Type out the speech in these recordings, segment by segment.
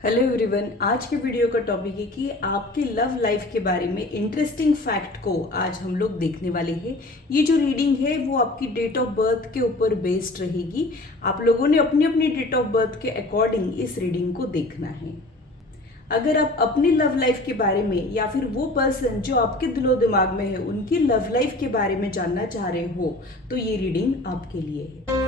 Hello everyone, आज के video का टॉपिक है कि आपकी लव लाइफ के बारे में इंटरेस्टिंग फैक्ट को आज हम लोग देखने वाले हैं। ये जो रीडिंग है वो आपकी डेट ऑफ बर्थ के ऊपर बेस्ड रहेगी। आप लोगों ने अपनी अपनी डेट ऑफ बर्थ के अकॉर्डिंग इस रीडिंग को देखना है। अगर आप अपनी लव लाइफ के बारे में या फिर वो पर्सन जो आपके दिलो दिमाग में है उनकी लव लाइफ के बारे में जानना चाह रहे हो तो ये रीडिंग आपके लिए है।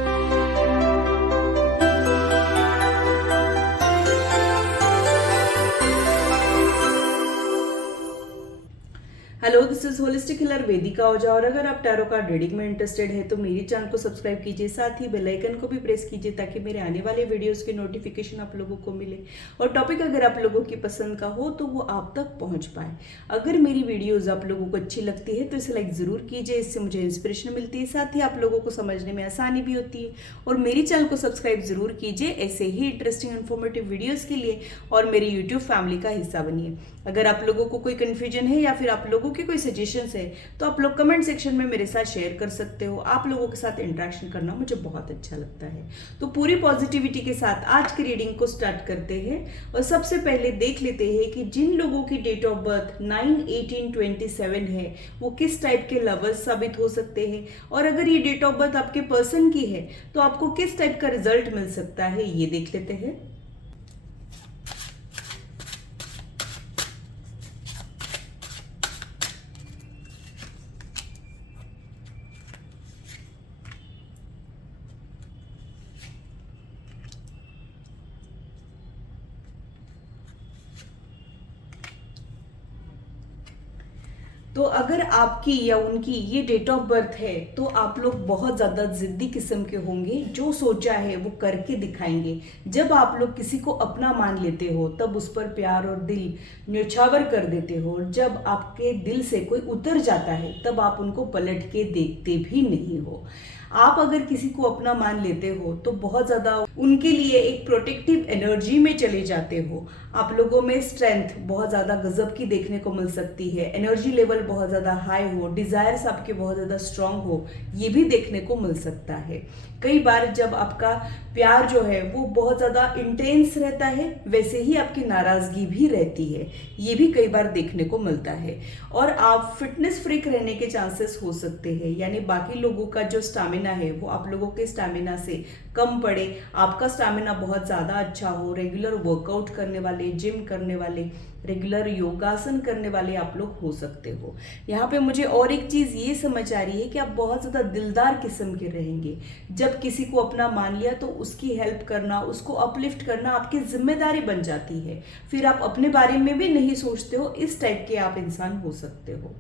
Hello, this is holistic healer Vedika Ojha. और अगर आप टैरो कार्ड रीडिंग में इंटरेस्टेड है तो मेरे चैनल को सब्सक्राइब कीजिए, साथ ही बेल आइकन को भी प्रेस कीजिए ताकि मेरे आने वाले वीडियोस की नोटिफिकेशन आप लोगों को मिले। और टॉपिक अगर आप लोगों की पसंद का हो तो वो आप तक पहुंच पाए। अगर मेरी वीडियोज आप लोगों को अच्छी लगती है तो इसे लाइक जरूर कीजिए, इससे मुझे इंस्पिरेशन मिलती है, साथ ही आप लोगों को समझने में आसानी भी होती है। और मेरी चैनल को सब्सक्राइब जरूर कीजिए ऐसे ही इंटरेस्टिंग इन्फॉर्मेटिव वीडियोज के लिए, और मेरी यूट्यूब फैमिली का हिस्सा बनिए। अगर आप लोगों को कोई कन्फ्यूजन है या फिर आप लोगों की कोई सजेशन है तो आप लोग कमेंट सेक्शन में मेरे साथ शेयर कर सकते हो। आप लोगों के साथ इंटरेक्शन करना मुझे बहुत अच्छा लगता है। तो पूरी पॉजिटिविटी के साथ आज की रीडिंग को स्टार्ट करते हैं। और सबसे पहले देख लेते हैं कि जिन लोगों की डेट ऑफ बर्थ 9/18/27 है वो किस टाइप के लवर्स साबित हो सकते हैं, और अगर ये डेट ऑफ बर्थ आपके पर्सन की है तो आपको किस टाइप का रिजल्ट मिल सकता है, ये देख लेते हैं। तो अगर आपकी या उनकी ये डेट ऑफ बर्थ है तो आप लोग बहुत ज़्यादा जिद्दी किस्म के होंगे, जो सोचा है वो करके दिखाएंगे। जब आप लोग किसी को अपना मान लेते हो तब उस पर प्यार और दिल न्यौछावर कर देते हो, और जब आपके दिल से कोई उतर जाता है तब आप उनको पलट के देखते भी नहीं हो। आप अगर किसी को अपना मान लेते हो तो बहुत ज़्यादा उनके लिए एक प्रोटेक्टिव एनर्जी में चले जाते हो। आप लोगों में स्ट्रेंथ बहुत ज़्यादा गजब की देखने को मिल सकती है, एनर्जी लेवल बहुत ज़्यादा हाई हो, डिज़ायर्स आपके बहुत ज़्यादा स्ट्रांग हो, ये भी देखने को मिल सकता है। कई बार जब आपका प्यार जो है वो बहुत ज़्यादा इंटेंस रहता है वैसे ही आपकी नाराज़गी भी रहती है, ये भी कई बार देखने को मिलता है। और आप फिटनेस फ्रीक रहने के चांसेस हो सकते हैं, यानी बाकी लोगों का जो स्टैमिना है वो आप लोगों के स्टैमिना से कम पड़े, आपका स्टैमिना बहुत ज़्यादा अच्छा हो। रेगुलर वर्कआउट करने वाले, जिम करने वाले, रेगुलर योगासन करने वाले आप लोग हो सकते हो। यहाँ पे मुझे और एक चीज़ ये समझ आ रही है कि आप बहुत ज़्यादा दिलदार किस्म के रहेंगे। जब किसी को अपना मान लिया तो उसकी हेल्प करना, उसको अपलिफ्ट करना आपकी जिम्मेदारी बन जाती है। फिर आप अपने बारे में भी नहीं सोचते हो, इस टाइप के आप इंसान हो सकते हो।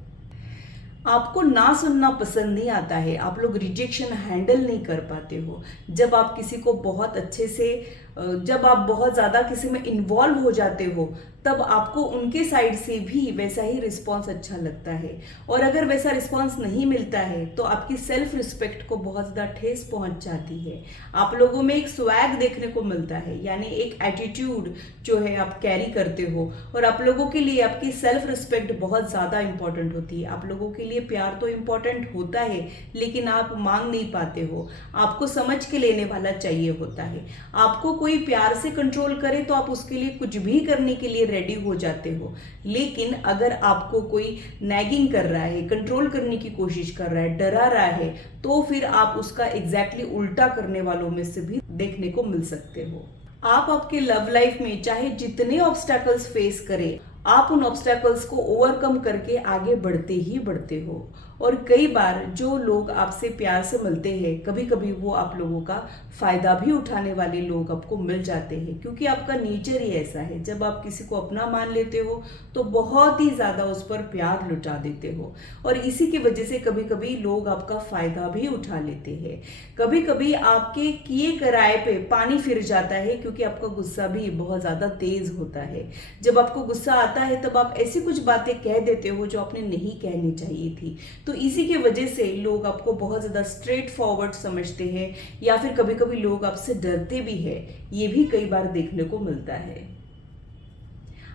आपको ना सुनना पसंद नहीं आता है, आप लोग रिजेक्शन हैंडल नहीं कर पाते हो। जब आप किसी को बहुत अच्छे से, जब आप बहुत ज़्यादा किसी में इन्वॉल्व हो जाते हो तब आपको उनके साइड से भी वैसा ही रिस्पॉन्स अच्छा लगता है। और अगर वैसा रिस्पॉन्स नहीं मिलता है तो आपकी सेल्फ रिस्पेक्ट को बहुत ज़्यादा ठेस पहुंच जाती है। आप लोगों में एक स्वैग देखने को मिलता है, यानी एक एटीट्यूड जो है आप कैरी करते हो। और आप लोगों के लिए आपकी सेल्फ रिस्पेक्ट बहुत ज़्यादा इंपॉर्टेंट होती है। आप लोगों के लिए प्यार तो इंपॉर्टेंट होता है लेकिन आप मांग नहीं पाते हो, आपको समझ के लेने वाला चाहिए होता है। आपको कोई प्यार से कंट्रोल करे तो आप उसके लिए कुछ भी करने के लिए रेडी हो जाते हो, लेकिन अगर आपको कोई नैगिंग कर रहा है, कंट्रोल करने की कोशिश कर रहा है, डरा रहा है, तो फिर आप उसका एग्जैक्टली उल्टा करने वालों में से भी देखने को मिल सकते हो। आप आपके लव लाइफ में चाहे जितने ऑब्स्टैकल्स फेस करें, आप उन ऑब्स्टैकल्स को ओवरकम करके आगे बढ़ते ही बढ़ते हो। और कई बार जो लोग आपसे प्यार से मिलते हैं, कभी कभी वो आप लोगों का फायदा भी उठाने वाले लोग आपको मिल जाते हैं, क्योंकि आपका नेचर ही ऐसा है। जब आप किसी को अपना मान लेते हो तो बहुत ही ज्यादा उस पर प्यार लुटा देते हो, और इसी की वजह से कभी कभी लोग आपका फायदा भी उठा लेते हैं। कभी कभी आपके किए कराए पे पानी फिर जाता है, क्योंकि आपका गुस्सा भी बहुत ज्यादा तेज होता है। जब आपको गुस्सा आता है तब आप ऐसी कुछ बातें कह देते हो जो आपने नहीं कहनी चाहिए थी। तो इसी की वजह से लोग आपको बहुत ज़्यादा स्ट्रेट फॉरवर्ड समझते हैं, या फिर कभी कभी लोग आपसे डरते भी हैं। ये भी कई बार देखने को मिलता है।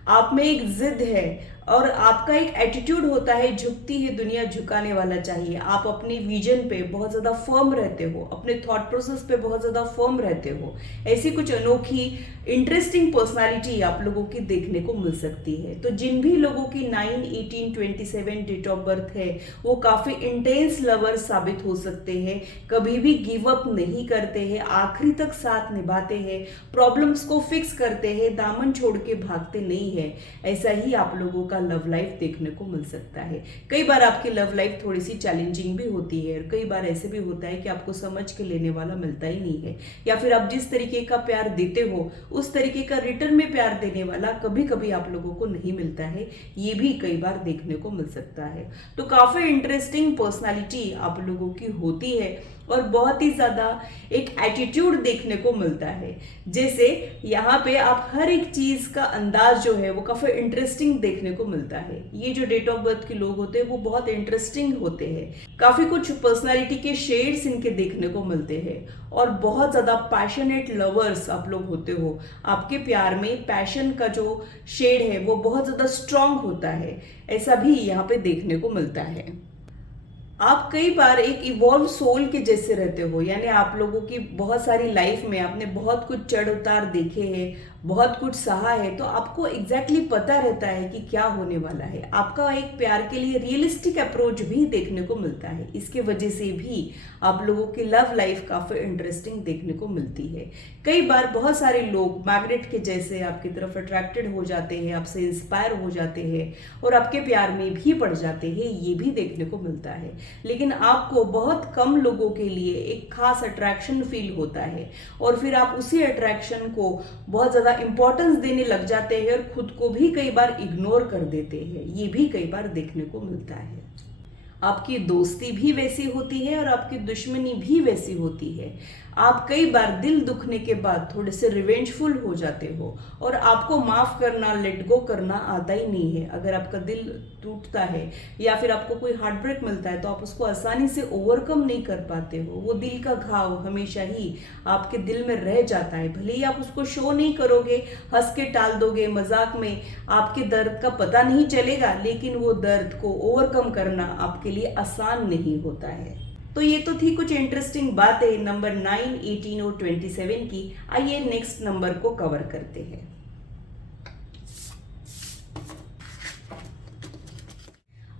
आप में एक जिद है और आपका एक एटीट्यूड होता है, झुकती है दुनिया झुकाने वाला चाहिए। आप अपने विजन पे बहुत ज़्यादा फर्म रहते हो, अपने थॉट प्रोसेस पे बहुत ज़्यादा फर्म रहते हो। ऐसी कुछ अनोखी इंटरेस्टिंग पर्सनालिटी आप लोगों की देखने को मिल सकती है। तो जिन भी लोगों की 9, 18, 27 डेट ऑफ बर्थ है वो काफ़ी इंटेंस लवर साबित हो सकते हैं, कभी भी गिव अप नहीं करते हैं, आखिरी तक साथ निभाते हैं, प्रॉब्लम्स को फिक्स करते हैं, दामन छोड़ के भागते नहीं है। ऐसा ही आप लोगों का लव लाइफ देखने को मिल सकता है। कई बार आपकी लव लाइफ थोड़ी सी चैलेंजिंग भी होती है और कई बार ऐसे भी होता है कि आपको समझ के लेने वाला मिलता ही नहीं है, या फिर आप जिस तरीके का प्यार देते हो उस तरीके का रिटर्न में प्यार देने वाला कभी कभी आप लोगों को नहीं मिलता है। ये भी कई बार देखने को मिल सकता है। तो काफी इंटरेस्टिंग पर्सनालिटी आप लोगों की होती है और बहुत ही ज्यादा एक एटीट्यूड देखने को मिलता है। जैसे यहाँ पे आप हर एक चीज का अंदाज जो है वो काफी इंटरेस्टिंग देखने को मिलता है। ये जो डेट ऑफ बर्थ के लोग होते हैं वो बहुत इंटरेस्टिंग होते हैं, काफी कुछ पर्सनालिटी के शेड्स इनके देखने को मिलते हैं और बहुत ज्यादा पैशनेट लवर्स आप लोग होते हो। आपके प्यार में पैशन का जो शेड है वो बहुत ज्यादा स्ट्रांग होता है, ऐसा भी यहाँ पे देखने को मिलता है। आप कई बार एक इवॉल्व सोल के जैसे रहते हो, यानी आप लोगों की बहुत सारी लाइफ में आपने बहुत कुछ चढ़ उतार देखे हैं, बहुत कुछ सहा है, तो आपको एग्जैक्टली पता रहता है कि क्या होने वाला है। आपका एक प्यार के लिए रियलिस्टिक अप्रोच भी देखने को मिलता है। इसके वजह से भी आप लोगों की लव लाइफ काफी इंटरेस्टिंग देखने को मिलती है। कई बार बहुत सारे लोग मैग्नेट के जैसे आपकी तरफ अट्रैक्टेड हो जाते हैं, आपसे इंस्पायर हो जाते हैं और आपके प्यार में भी पड़ जाते हैं, ये भी देखने को मिलता है। लेकिन आपको बहुत कम लोगों के लिए एक खास अट्रैक्शन फील होता है और फिर आप उसी अट्रैक्शन को बहुत ज्यादा इंपॉर्टेंस देने लग जाते हैं और खुद को भी कई बार इग्नोर कर देते हैं। ये भी कई बार देखने को मिलता है। आपकी दोस्ती भी वैसी होती है और आपकी दुश्मनी भी वैसी होती है। आप कई बार दिल दुखने के बाद थोड़े से रिवेंजफुल हो जाते हो और आपको माफ करना, लेट गो करना आता ही नहीं है। अगर आपका दिल टूटता है या फिर आपको कोई हार्ट ब्रेक मिलता है तो आप उसको आसानी से ओवरकम नहीं कर पाते हो। वो दिल का घाव हमेशा ही आपके दिल में रह जाता है। भले ही आप उसको शो नहीं करोगे, हंस के टाल दोगे, मजाक में आपके दर्द का पता नहीं चलेगा, लेकिन वो दर्द को ओवरकम करना आपके लिए आसान नहीं होता है। तो ये तो थी कुछ इंटरेस्टिंग बातें नंबर 9, 18 और 27 की। आइए नेक्स्ट नंबर को कवर करते हैं।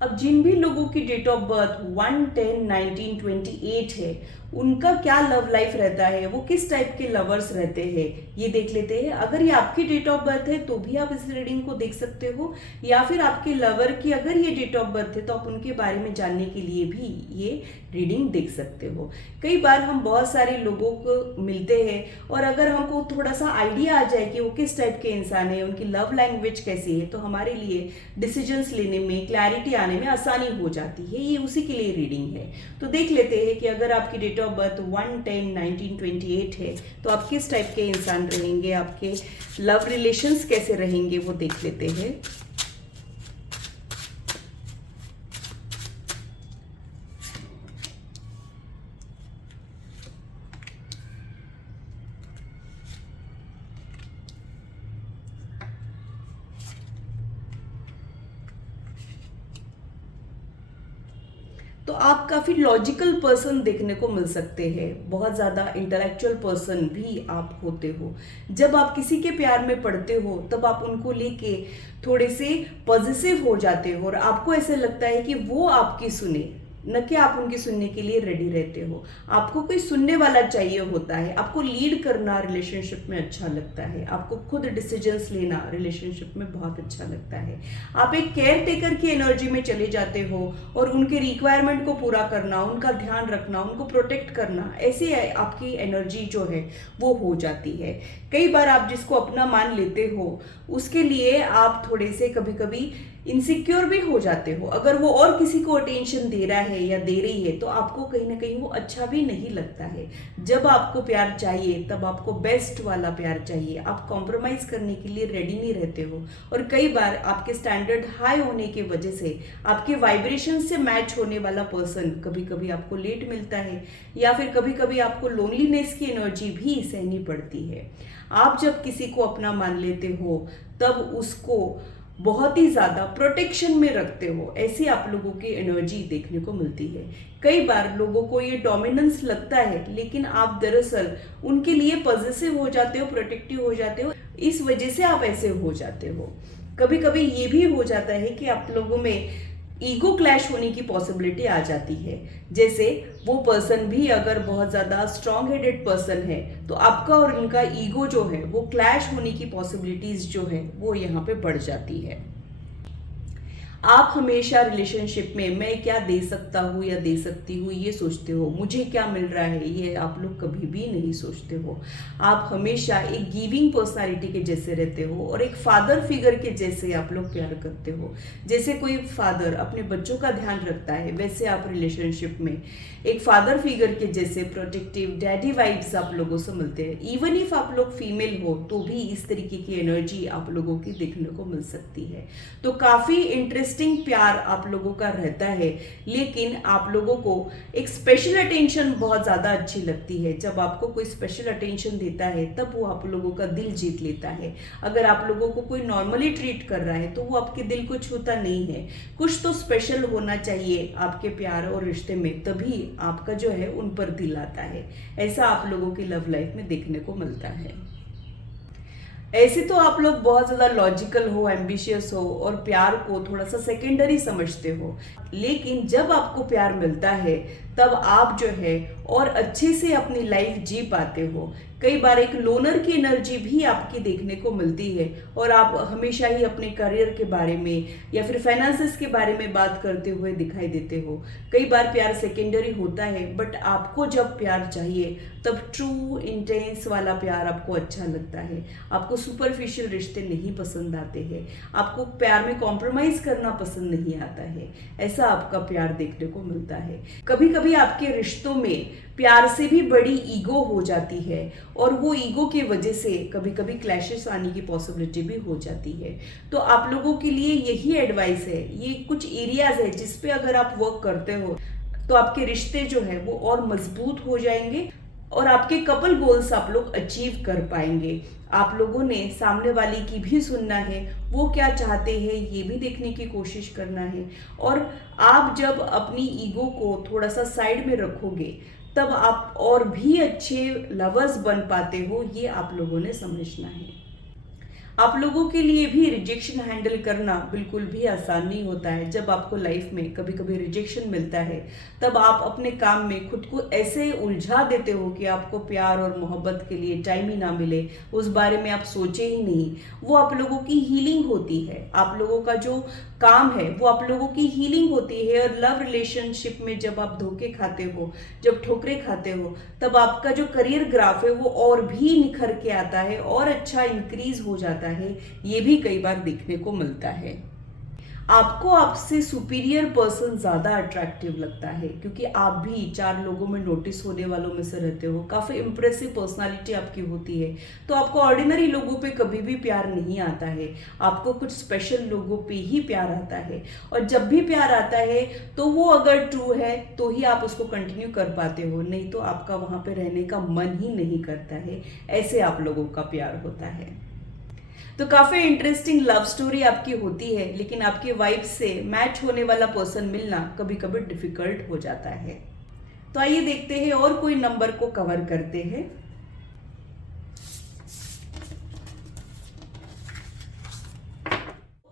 अब जिन भी लोगों की डेट ऑफ बर्थ 1, 10, 19, 28 है, उनका क्या लव लाइफ रहता है, वो किस टाइप के लवर्स रहते हैं, ये देख लेते हैं। अगर ये आपकी डेट ऑफ बर्थ है तो भी आप इस रीडिंग को देख सकते हो, या फिर आपके लवर की अगर ये डेट ऑफ बर्थ है तो आप उनके बारे में जानने के लिए भी ये रीडिंग देख सकते हो। कई बार हम बहुत सारे लोगों को मिलते हैं और अगर हमको थोड़ा सा आइडिया आ जाए कि वो किस टाइप के इंसान है, उनकी लव लैंग्वेज कैसी है, तो हमारे लिए डिसीजंस लेने में, क्लैरिटी आने में आसानी हो जाती है। ये उसी के लिए रीडिंग है। तो देख लेते हैं कि अगर आपकी डेट ऑफ बर्थ 1, 10, 19, 28 है तो आप किस टाइप के इंसान रहेंगे, आपके लव रिलेशंस कैसे रहेंगे, वो देख लेते हैं। तो आप काफी लॉजिकल पर्सन देखने को मिल सकते हैं, बहुत ज्यादा इंटेलेक्चुअल पर्सन भी आप होते हो। जब आप किसी के प्यार में पड़ते हो तब आप उनको लेके थोड़े से पॉजिटिव हो जाते हो और आपको ऐसे लगता है कि वो आपकी सुने, न कि आप उनकी सुनने के लिए रेडी रहते हो। आपको कोई सुनने वाला चाहिए होता है, आपको लीड करना रिलेशनशिप में अच्छा लगता है, आपको खुद डिसीजंस लेना रिलेशनशिप में बहुत अच्छा लगता है। आप एक केयर टेकर की एनर्जी में चले जाते हो और उनके रिक्वायरमेंट को पूरा करना, उनका ध्यान रखना, उनको प्रोटेक्ट करना, ऐसे आपकी एनर्जी जो है वो हो जाती है। कई बार आप जिसको अपना मान लेते हो उसके लिए आप थोड़े से कभी कभी इनसिक्योर भी हो जाते हो। अगर वो और किसी को अटेंशन दे रहा है या दे रही है तो आपको कहीं ना कहीं वो अच्छा भी नहीं लगता है। जब आपको प्यार चाहिए तब आपको बेस्ट वाला प्यार चाहिए, आप कॉम्प्रोमाइज करने के लिए रेडी नहीं रहते हो। और कई बार आपके स्टैंडर्ड हाई होने की वजह से आपके वाइब्रेशन से मैच होने वाला पर्सन कभी कभी आपको लेट मिलता है, या फिर कभी कभी आपको लोनलीनेस की एनर्जी भी सहनी पड़ती है। आप जब किसी को अपना मान लेते हो तब उसको बहुत ही ज्यादा प्रोटेक्शन में रखते हो, ऐसी आप लोगों की एनर्जी देखने को मिलती है। कई बार लोगों को ये डोमिनेंस लगता है, लेकिन आप दरअसल उनके लिए पॉजिटिव हो जाते हो, प्रोटेक्टिव हो जाते हो, इस वजह से आप ऐसे हो जाते हो। कभी कभी ये भी हो जाता है कि आप लोगों में ईगो क्लैश होने की पॉसिबिलिटी आ जाती है। जैसे वो पर्सन भी अगर बहुत ज्यादा स्ट्रॉन्ग हेडेड पर्सन है तो आपका और उनका ईगो जो है वो क्लैश होने की पॉसिबिलिटीज जो है वो यहाँ पे बढ़ जाती है। आप हमेशा रिलेशनशिप में मैं क्या दे सकता हूँ या दे सकती हूँ ये सोचते हो, मुझे क्या मिल रहा है ये आप लोग कभी भी नहीं सोचते हो। आप हमेशा एक गिविंग पर्सनालिटी के जैसे रहते हो और एक फादर फिगर के जैसे आप लोग प्यार करते हो। जैसे कोई फादर अपने बच्चों का ध्यान रखता है वैसे आप रिलेशनशिप में एक फादर फिगर के जैसे प्रोटेक्टिव डैडी वाइब्स आप लोगों से मिलते हैं। इवन इफ आप लोग फीमेल हो तो भी इस तरीके की एनर्जी आप लोगों की देखने को मिल सकती है। तो काफी इंटरेस्टिंग प्यार आप लोगों का रहता है, लेकिन आप लोगों को एक स्पेशल अटेंशन बहुत ज्यादा अच्छी लगती है। जब आपको कोई स्पेशल अटेंशन देता है तब वो आप लोगों का दिल जीत लेता है। अगर आप लोगों को कोई नॉर्मली ट्रीट कर रहा है तो वो आपके दिल को छूता नहीं है। कुछ तो स्पेशल होना चाहिए आपके प्यार और रिश्ते में, तभी आपका जो है उन पर दिल आता है। ऐसा आप लोगों की लव लाइफ में देखने को मिलता है। ऐसे तो आप लोग बहुत ज्यादा लॉजिकल हो, एम्बिशियस हो और प्यार को थोड़ा सा सेकेंडरी समझते हो, लेकिन जब आपको प्यार मिलता है तब आप जो है और अच्छे से अपनी लाइफ जी पाते हो। कई बार एक लोनर की एनर्जी भी आपकी देखने को मिलती है और आप हमेशा ही अपने करियर के बारे में या फिर फाइनेंसेस के बारे में बात करते हुए दिखाई देते हो। कई बार प्यार सेकेंडरी होता है, बट आपको जब प्यार चाहिए तब ट्रू इंटेंस वाला प्यार आपको अच्छा लगता है। आपको सुपरफिशियल रिश्ते नहीं पसंद आते हैं, आपको प्यार में कॉम्प्रोमाइज करना पसंद नहीं आता है। ऐसा आपका प्यार देखने को मिलता है। कभी कभी आपके रिश्तों में प्यार से भी बड़ी ईगो हो जाती है और वो ईगो की वजह से कभी कभी क्लैशेस आने की पॉसिबिलिटी भी हो जाती है। तो आप लोगों के लिए यही एडवाइस है, ये कुछ एरियाज है जिस पे अगर आप वर्क करते हो तो आपके रिश्ते जो है वो और मजबूत हो जाएंगे और आपके कपल गोल्स आप लोग अचीव कर पाएंगे। आप लोगों ने सामने वाले की भी सुनना है, वो क्या चाहते हैं ये भी देखने की कोशिश करना है। और आप जब अपनी ईगो को थोड़ा सा साइड में रखोगे तब आप और भी अच्छे लवर्स बन पाते हो, ये आप लोगों ने समझना है। आप लोगों के लिए भी रिजेक्शन हैंडल करना बिल्कुल भी आसान नहीं होता है। जब आपको लाइफ में कभी कभी रिजेक्शन मिलता है तब आप अपने काम में खुद को ऐसे उलझा देते हो कि आपको प्यार और मोहब्बत के लिए टाइम ही ना मिले, उस बारे में आप सोचे ही नहीं। वो आप लोगों की हीलिंग होती है, आप लोगों का जो काम है वो आप लोगों की हीलिंग होती है। और लव रिलेशनशिप में जब आप धोखे खाते हो, जब ठोकरें खाते हो, तब आपका जो करियर ग्राफ है वो और भी निखर के आता है और अच्छा इंक्रीज हो जाता है। ये भी कई बार देखने को मिलता है। आपको आपसे सुपीरियर पर्सन ज्यादा अट्रैक्टिव लगता है क्योंकि आप भी चार लोगों में नोटिस होने वालों में से रहते हो। काफी इंप्रेसिव पर्सनालिटी आपकी होती है, तो आपको ऑर्डिनरी लोगों पे कभी भी प्यार नहीं आता है, आपको कुछ स्पेशल लोगों पे ही प्यार आता है। और जब भी प्यार आता है तो वो अगर ट्रू है तो ही आप उसको कंटिन्यू कर पाते हो, नहीं तो आपका वहां पे रहने का मन ही नहीं करता है। ऐसे आप लोगों का प्यार होता है। तो काफी इंटरेस्टिंग लव स्टोरी आपकी होती है, लेकिन आपके वाइब से मैच होने वाला पर्सन मिलना कभी कभी डिफिकल्ट हो जाता है। तो आइए देखते हैं और कोई नंबर को कवर करते हैं।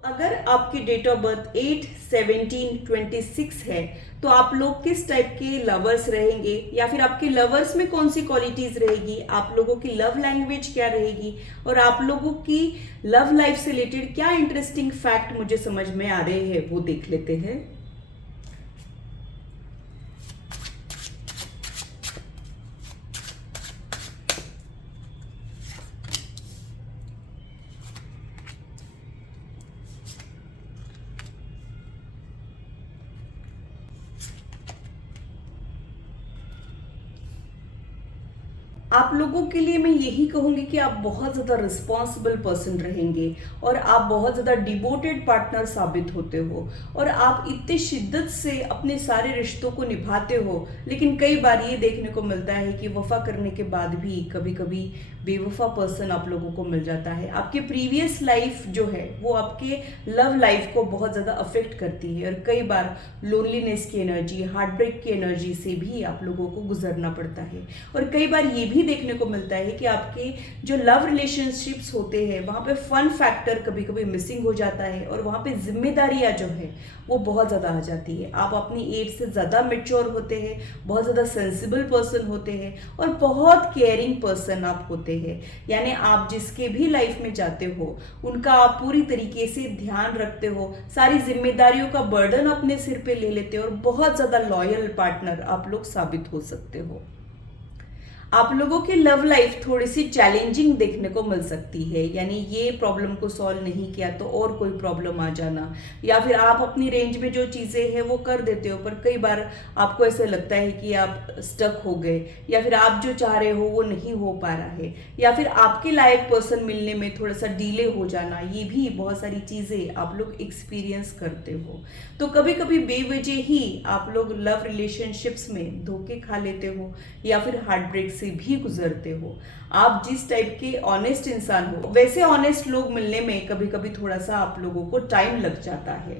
अगर आपकी डेट ऑफ बर्थ 8, 17, 26 है तो आप लोग किस टाइप के लवर्स रहेंगे, या फिर आपके लवर्स में कौन सी क्वालिटीज रहेगी, आप लोगों की लव लैंग्वेज क्या रहेगी, और आप लोगों की लव लाइफ से रिलेटेड क्या इंटरेस्टिंग फैक्ट मुझे समझ में आ रहे हैं वो देख लेते हैं। आप लोगों के लिए मैं यही कहूँगी कि आप बहुत ज़्यादा रिस्पॉन्सिबल पर्सन रहेंगे और आप बहुत ज़्यादा डिवोटेड पार्टनर साबित होते हो और आप इतने शिद्दत से अपने सारे रिश्तों को निभाते हो। लेकिन कई बार ये देखने को मिलता है कि वफा करने के बाद भी कभी कभी बेवफा पर्सन आप लोगों को मिल जाता है। आपके प्रीवियस लाइफ जो है वो आपके लव लाइफ को बहुत ज़्यादा अफेक्ट करती है और कई बार लोनलीनेस की एनर्जी, हार्ट ब्रेक की एनर्जी से भी आप लोगों को गुजरना पड़ता है। और कई बार ये भी देखने को मिलता है कि आपके जो लव रिलेशनशिप्स होते हैं वहाँ पे फन फैक्टर कभी कभी मिसिंग हो जाता है और वहाँ पे जिम्मेदारियाँ जो है वो बहुत ज़्यादा आ जाती है। आप अपनी एज से ज़्यादा मेच्योर होते हैं, बहुत ज़्यादा सेंसिबल पर्सन होते हैं और बहुत केयरिंग पर्सन आप होते हैं। यानी आप जिसके भी लाइफ में जाते हो उनका आप पूरी तरीके से ध्यान रखते हो, सारी जिम्मेदारियों का बर्डन अपने सिर पे ले लेते हो और बहुत ज़्यादा लॉयल पार्टनर आप लोग साबित हो सकते हो। आप लोगों की लव लाइफ थोड़ी सी चैलेंजिंग देखने को मिल सकती है। यानी ये प्रॉब्लम को सॉल्व नहीं किया तो और कोई प्रॉब्लम आ जाना, या फिर आप अपनी रेंज में जो चीज़ें हैं वो कर देते हो पर कई बार आपको ऐसे लगता है कि आप स्टक हो गए, या फिर आप जो चाह रहे हो वो नहीं हो पा रहा है, या फिर आपके लायक पर्सन मिलने में थोड़ा सा डिले हो जाना। ये भी बहुत सारी चीज़ें आप लोग एक्सपीरियंस करते हो। तो कभी कभी बेवजह ही आप लोग लव रिलेशनशिप्स में धोखे खा लेते हो या फिर हार्ट ब्रेक से भी गुजरते हो। आप जिस टाइप के ऑनेस्ट इंसान हो वैसे ऑनेस्ट लोग मिलने में कभी कभी थोड़ा सा आप लोगों को टाइम लग जाता है।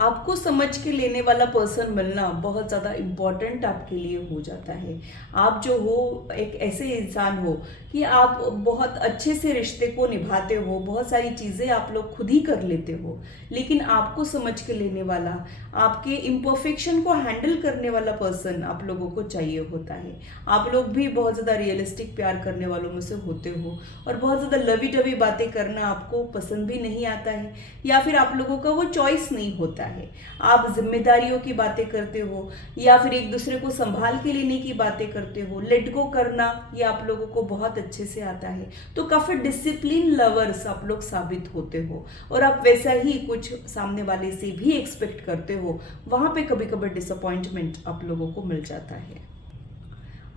आपको समझ के लेने वाला पर्सन मिलना बहुत ज़्यादा इम्पॉर्टेंट आपके लिए हो जाता है। आप जो हो एक ऐसे इंसान हो कि आप बहुत अच्छे से रिश्ते को निभाते हो, बहुत सारी चीज़ें आप लोग खुद ही कर लेते हो, लेकिन आपको समझ के लेने वाला, आपके इम्परफेक्शन को हैंडल करने वाला पर्सन आप लोगों को चाहिए होता है। आप लोग भी बहुत ज़्यादा रियलिस्टिक प्यार करने वालों में से होते हो और बहुत ज़्यादा लवी डवी बातें करना आपको पसंद भी नहीं आता है, या फिर आप लोगों का वो चॉइस नहीं होता है। आप जिम्मेदारियों की बातें करते हो या फिर एक दूसरे को संभाल के लेने की बातें करते हो, लेट गो करना ये आप लोगों को बहुत अच्छे से आता है। तो काफी डिसिप्लिन लवर्स आप लोग साबित होते हो और आप वैसा ही कुछ सामने वाले से भी एक्सपेक्ट करते हो। वहां पे कभी कभी डिसअपॉइंटमेंट आप लोगों को मिल जाता है।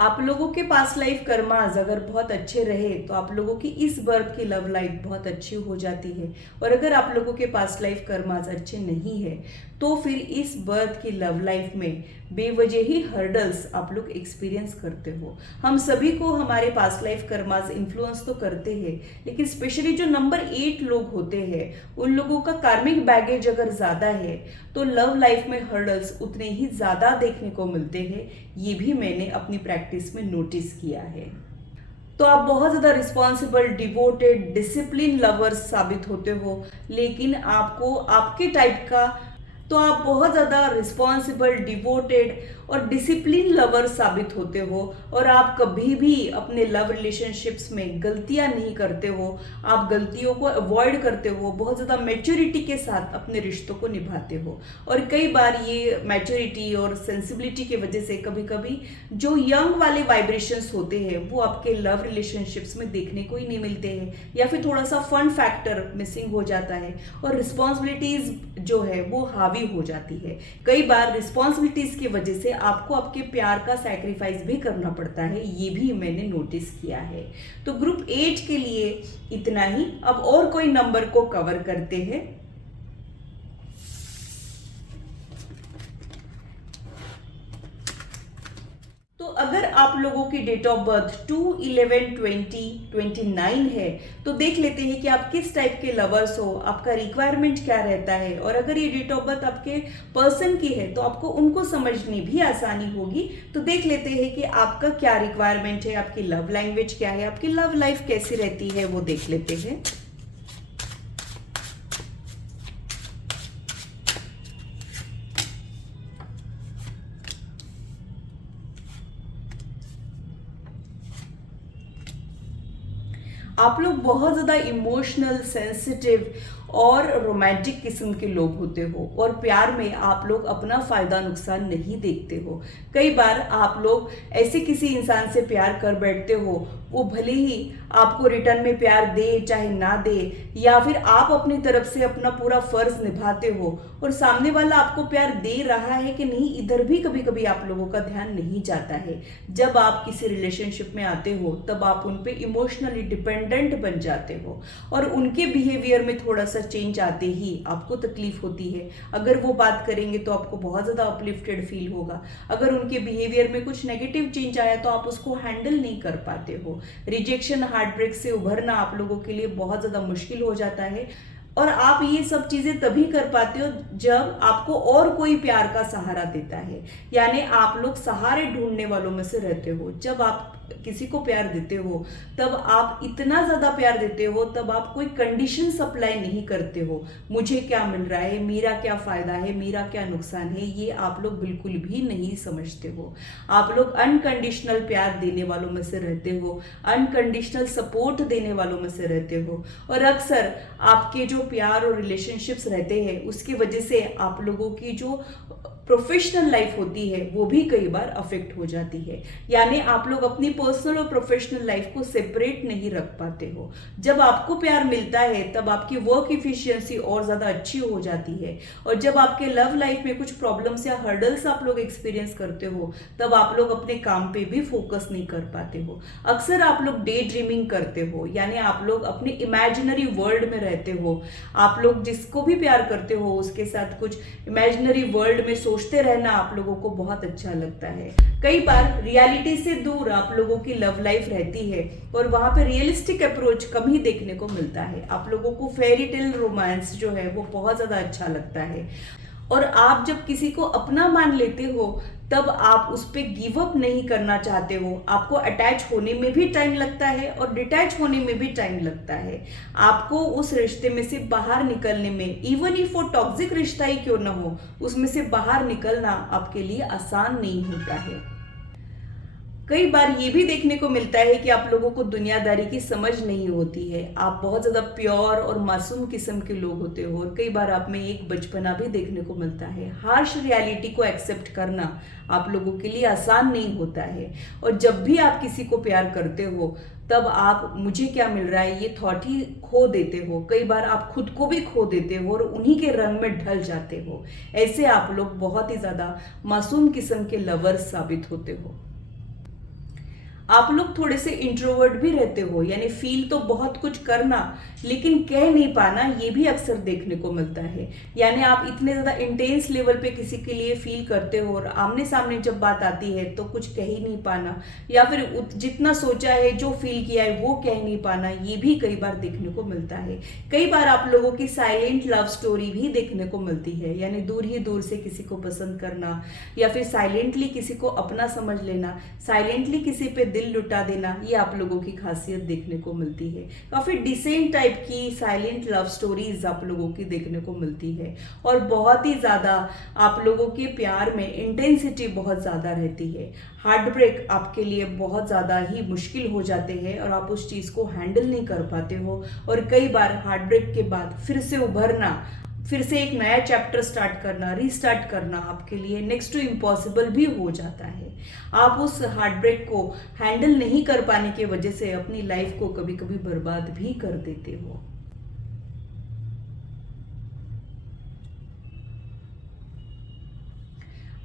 आप लोगों के पास लाइफ कर्मास अगर बहुत अच्छे रहे तो आप लोगों की इस बर्थ की लव लाइफ बहुत अच्छी हो जाती है, और अगर आप लोगों के पास लाइफ कर्मास अच्छे नहीं है तो फिर इस बर्थ की लव लाइफ में बेवजह ही हर्डल्स आप लोग एक्सपीरियंस करते हो। हम सभी को हमारे पास लाइफ कर्मास इन्फ्लुएंस तो करते हैं, लेकिन स्पेशली जो नंबर 8 लोग होते हैं उन लोगों का कार्मिक बैगेज अगर ज्यादा है तो लव लाइफ में हर्डल्स उतने ही ज्यादा देखने को मिलते हैं। ये भी मैंने अपनी प्रैक्टिस में नोटिस किया है। तो आप बहुत ज़्यादा रिस्पॉन्सिबल, डिवोटेड, डिसिप्लिन लवर्स साबित होते हो, लेकिन आपको आपके टाइप का, तो आप बहुत ज़्यादा रिस्पॉन्सिबल, डिवोटेड और डिसिप्लिन लवर साबित होते हो और आप कभी भी अपने लव रिलेशनशिप्स में गलतियां नहीं करते हो। आप गलतियों को अवॉइड करते हो, बहुत ज़्यादा मैच्योरिटी के साथ अपने रिश्तों को निभाते हो। और कई बार ये मैच्योरिटी और सेंसिबिलिटी की वजह से कभी कभी जो यंग वाले वाइब्रेशंस होते हैं वो आपके लव रिलेशनशिप्स में देखने को ही नहीं मिलते हैं, या फिर थोड़ा सा फन फैक्टर मिसिंग हो जाता है और रिस्पॉन्सिबिलिटीज जो है वो हावी हो जाती है। कई बार रिस्पॉन्सिबिलिटीज की वजह से आपको आपके प्यार का सैक्रिफाइस भी करना पड़ता है, ये भी मैंने नोटिस किया है। तो ग्रुप 8 के लिए इतना ही। अब और कोई नंबर को कवर करते हैं। तो अगर आप लोगों की डेट ऑफ बर्थ 2/11/2029 है तो देख लेते हैं कि आप किस टाइप के लवर्स हो, आपका रिक्वायरमेंट क्या रहता है। और अगर ये डेट ऑफ बर्थ आपके पर्सन की है तो आपको उनको समझनी भी आसानी होगी। तो देख लेते हैं कि आपका क्या रिक्वायरमेंट है, आपकी लव लैंग्वेज क्या है, आपकी लव लाइफ कैसी रहती है, वो देख लेते हैं। आप लोग बहुत ज़्यादा इमोशनल, सेंसिटिव और रोमांटिक किस्म के लोग होते हो, और प्यार में आप लोग अपना फायदा नुकसान नहीं देखते हो। कई बार आप लोग ऐसे किसी इंसान से प्यार कर बैठते हो, वो भले ही आपको रिटर्न में प्यार दे चाहे ना दे, या फिर आप अपनी तरफ से अपना पूरा फर्ज निभाते हो और सामने वाला आपको प्यार दे रहा है कि नहीं, इधर भी कभी कभी आप लोगों का ध्यान नहीं जाता है। जब आप किसी रिलेशनशिप में आते हो तब आप उन पे इमोशनली डिपेंडेंट बन जाते हो, और उनके बिहेवियर में थोड़ा सा चेंज आते ही आपको तकलीफ होती है। अगर वो बात करेंगे तो आपको बहुत ज़्यादा अपलिफ्टेड फील होगा, अगर उनके बिहेवियर में कुछ नेगेटिव चेंज आया तो आप उसको हैंडल नहीं कर पाते हो। रिजेक्शन, हार्ट ब्रेक से उभरना आप लोगों के लिए बहुत ज़्यादा मुश्किल हो जाता है, और आप ये सब चीजें तभी कर पाते हो जब आपको और कोई प्यार का सहारा देता है। यानी आप लोग सहारे ढूंढने वालों में से रहते हो। जब आप किसी को प्यार देते हो तब आप इतना ज्यादा प्यार देते हो, तब आप कोई कंडीशन सप्लाई नहीं करते हो। मुझे क्या मिल रहा है, मेरा क्या फायदा है, मेरा क्या नुकसान है, ये आप लोग बिल्कुल भी नहीं समझते हो। आप लोग अनकंडीशनल प्यार देने वालों में से रहते हो, अनकंडीशनल सपोर्ट देने वालों में से रहते हो, और अक्सर आपके जो प्यार और रिलेशनशिप्स रहते हैं उसकी वजह से आप लोगों की जो प्रोफेशनल लाइफ होती है वो भी कई बार अफेक्ट हो जाती है। यानी आप लोग अपनी पर्सनल और प्रोफेशनल लाइफ को सेपरेट नहीं रख पाते हो। जब आपको प्यार मिलता है तब आपकी वर्क इफिशियंसी और ज़्यादा अच्छी हो जाती है, और जब आपके लव लाइफ में कुछ प्रॉब्लम्स या हर्डल्स आप लोग एक्सपीरियंस करते हो तब आप लोग अपने काम पे भी फोकस नहीं कर पाते हो। अक्सर आप लोग डे ड्रीमिंग करते हो, यानी आप लोग अपने इमेजिनरी वर्ल्ड में रहते हो। आप लोग जिसको भी प्यार करते हो उसके साथ कुछ इमेजिनरी वर्ल्ड में सोचते रहना आप लोगों को बहुत अच्छा लगता है। कई बार रियलिटी से दूर आप लोगों की लव लाइफ रहती है और वहां पे रियलिस्टिक अप्रोच कम ही देखने को मिलता है। आप लोगों को फेरी टेल रोमांस जो है वो बहुत ज्यादा अच्छा लगता है, और आप जब किसी को अपना मान लेते हो तब आप उस पर गिव अप नहीं करना चाहते हो। आपको अटैच होने में भी टाइम लगता है और डिटैच होने में भी टाइम लगता है। आपको उस रिश्ते में से बाहर निकलने में, इवन इफ वो टॉक्सिक रिश्ता ही क्यों ना हो, उसमें से बाहर निकलना आपके लिए आसान नहीं होता है। कई बार ये भी देखने को मिलता है कि आप लोगों को दुनियादारी की समझ नहीं होती है। आप बहुत ज़्यादा प्योर और मासूम किस्म के लोग होते हो, और कई बार आप में एक बचपना भी देखने को मिलता है। हार्श रियलिटी को एक्सेप्ट करना आप लोगों के लिए आसान नहीं होता है, और जब भी आप किसी को प्यार करते हो तब आप मुझे क्या मिल रहा है ये थॉट ही खो देते हो। कई बार आप खुद को भी खो देते हो और उन्हीं के रंग में ढल जाते हो। ऐसे आप लोग बहुत ही ज़्यादा मासूम किस्म के लवर्स साबित होते हो। आप लोग थोड़े से इंट्रोवर्ट भी रहते हो, यानी फील तो बहुत कुछ करना लेकिन कह नहीं पाना, ये भी अक्सर देखने को मिलता है। यानी आप इतने ज़्यादा इंटेंस लेवल पे किसी के लिए फील करते हो और आमने सामने जब बात आती है तो कुछ कह ही नहीं पाना, या फिर जितना सोचा है, जो फील किया है वो कह नहीं पाना, ये भी कई बार देखने को मिलता है। कई बार आप लोगों की साइलेंट लव स्टोरी भी देखने को मिलती है, यानी दूर ही दूर से किसी को पसंद करना, या फिर साइलेंटली किसी को अपना समझ लेना, साइलेंटली किसी पे दिल लुटा देना, ये आप लोगों की खासियत देखने को मिलती है। काफी डिसेंट टाइप की साइलेंट लव स्टोरीज आप लोगों की देखने को मिलती है, और बहुत ही ज्यादा आप लोगों के प्यार में इंटेंसिटी बहुत ज्यादा रहती है। हार्ट ब्रेक आपके लिए बहुत ज्यादा ही मुश्किल हो जाते हैं और आप उस चीज को हैंडल नहीं कर पाते हो, और कई बार हार्ट ब्रेक के बाद फिर से उभरना, फिर से एक नया चैप्टर स्टार्ट करना, रीस्टार्ट करना आपके लिए नेक्स्ट टू इम्पॉसिबल भी हो जाता है। आप उस हार्ट ब्रेक को हैंडल नहीं कर पाने की वजह से अपनी लाइफ को कभी कभी बर्बाद भी कर देते हो।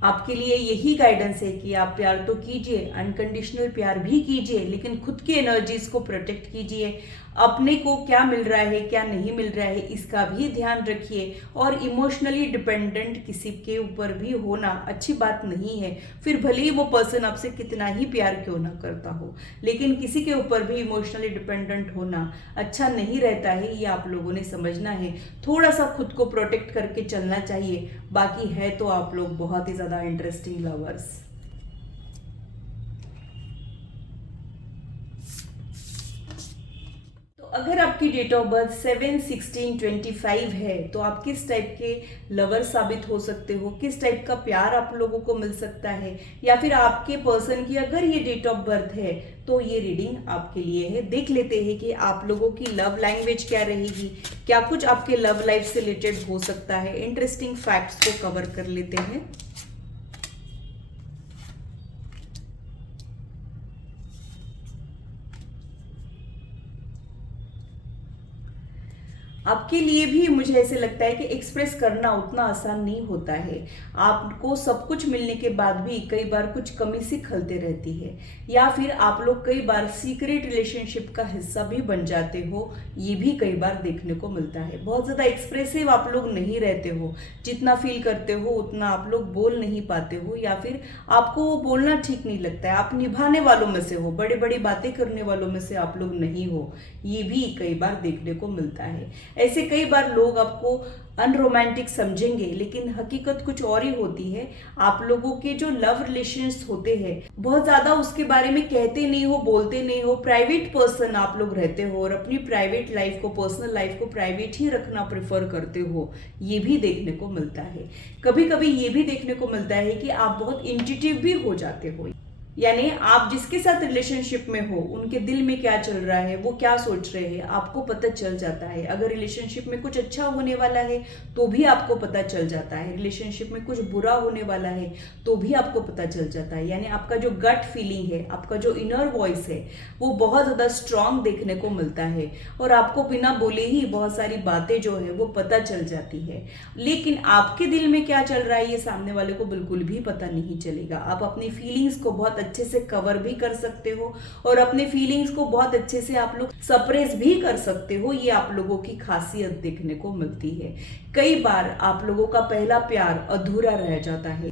आपके लिए यही गाइडेंस है कि आप प्यार तो कीजिए, अनकंडीशनल प्यार भी कीजिए, लेकिन खुद की एनर्जीज को प्रोटेक्ट कीजिए। अपने को क्या मिल रहा है क्या नहीं मिल रहा है इसका भी ध्यान रखिए, और इमोशनली डिपेंडेंट किसी के ऊपर भी होना अच्छी बात नहीं है। फिर भले ही वो पर्सन आपसे कितना ही प्यार क्यों ना करता हो, लेकिन किसी के ऊपर भी इमोशनली डिपेंडेंट होना अच्छा नहीं रहता है, ये आप लोगों ने समझना है। थोड़ा सा खुद को प्रोटेक्ट करके चलना चाहिए। बाकी है तो आप लोग बहुत ही ज़्यादा इंटरेस्टिंग लवर्स। अगर आपकी डेट ऑफ बर्थ 7/16/25 है तो आप किस टाइप के लवर साबित हो सकते हो, किस टाइप का प्यार आप लोगों को मिल सकता है, या फिर आपके पर्सन की अगर ये डेट ऑफ बर्थ है तो ये रीडिंग आपके लिए है। देख लेते हैं कि आप लोगों की लव लैंग्वेज क्या रहेगी, क्या कुछ आपके लव लाइफ से रिलेटेड हो सकता है। इंटरेस्टिंग फैक्ट्स को कवर कर लेते हैं। आपके लिए भी मुझे ऐसे लगता है कि एक्सप्रेस करना उतना आसान नहीं होता है। आपको सब कुछ मिलने के बाद भी कई बार कुछ कमी सी खलते रहती है, या फिर आप लोग कई बार सीक्रेट रिलेशनशिप का हिस्सा भी बन जाते हो। ये भी कई बार देखने को मिलता है। बहुत ज़्यादा एक्सप्रेसिव आप लोग नहीं रहते हो, जितना फील करते हो उतना आप लोग बोल नहीं पाते हो, या फिर आपको वो बोलना ठीक नहीं लगता है। आप निभाने वालों में से हो, बड़ी बड़ी बातें करने वालों में से आप लोग नहीं हो। ये भी कई बार देखने को मिलता है। ऐसे कई बार लोग आपको अनरोमांटिक समझेंगे, लेकिन हकीकत कुछ और ही होती है। आप लोगों के जो लव रिलेशंस होते हैं बहुत ज्यादा उसके बारे में कहते नहीं हो, बोलते नहीं हो। प्राइवेट पर्सन आप लोग रहते हो और अपनी प्राइवेट लाइफ को, पर्सनल लाइफ को प्राइवेट ही रखना प्रेफर करते हो। ये भी देखने को मिलता है। कभी कभी ये भी देखने को मिलता है कि आप बहुत इंट्यूटिव भी हो जाते हो, यानी आप जिसके साथ रिलेशनशिप में हो उनके दिल में क्या चल रहा है, वो क्या सोच रहे हैं, आपको पता चल जाता है। अगर रिलेशनशिप में कुछ अच्छा होने वाला है तो भी आपको पता चल जाता है, रिलेशनशिप में कुछ बुरा होने वाला है तो भी आपको पता चल जाता है। यानी आपका जो गट फीलिंग है, आपका जो इनर वॉइस है, वो बहुत ज़्यादा स्ट्रांग देखने को मिलता है और आपको बिना बोले ही बहुत सारी बातें जो है वो पता चल जाती है। लेकिन आपके दिल में क्या चल रहा है ये सामने वाले को बिल्कुल भी पता नहीं चलेगा। आप अपनी फीलिंग्स को बहुत अच्छे से कवर भी कर सकते हो और अपने फीलिंग्स को बहुत अच्छे से आप लोग सप्रेस भी कर सकते हो। ये आप लोगों की खासियत देखने को मिलती है। कई बार आप लोगों का पहला प्यार अधूरा रह जाता है,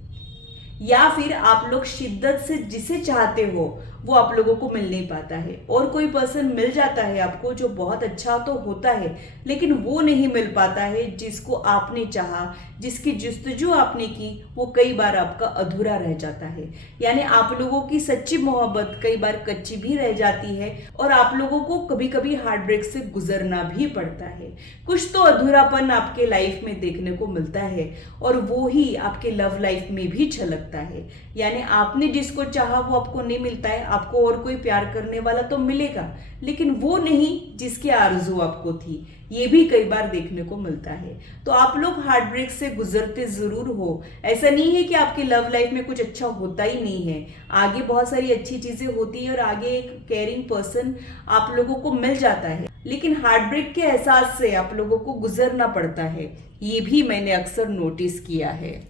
या फिर आप लोग शिद्दत से जिसे चाहते हो वो आप लोगों को मिल नहीं पाता है, और कोई पर्सन मिल जाता है आपको जो बहुत अच्छा तो होता है, लेकिन वो नहीं मिल पाता है जिसको आपने चाहा, जिसकी जस्तजू आपने की, वो कई बार आपका अधूरा रह जाता है। यानी आप लोगों की सच्ची मोहब्बत कई बार कच्ची भी रह जाती है और आप लोगों को कभी कभी हार्ट ब्रेक से गुजरना भी पड़ता है। कुछ तो अधूरापन आपके लाइफ में देखने को मिलता है और वो ही आपके लव लाइफ में भी छलकता है। यानी आपने जिसको चाहा वो आपको नहीं मिलता है, आपको और कोई प्यार करने वाला तो मिलेगा, लेकिन वो नहीं जिसकी आरज़ू आपको थी। ये भी कई बार देखने को मिलता है। तो आप लोग हार्ट ब्रेक से गुजरते जरूर हो। ऐसा नहीं है कि आपकी लव लाइफ में कुछ अच्छा होता ही नहीं है, आगे बहुत सारी अच्छी चीजें होती है और आगे एक केयरिंग पर्सन आप लोगों को मिल जाता है, लेकिन हार्ट ब्रेक के एहसास से आप लोगों को गुजरना पड़ता है। ये भी मैंने अक्सर नोटिस किया है।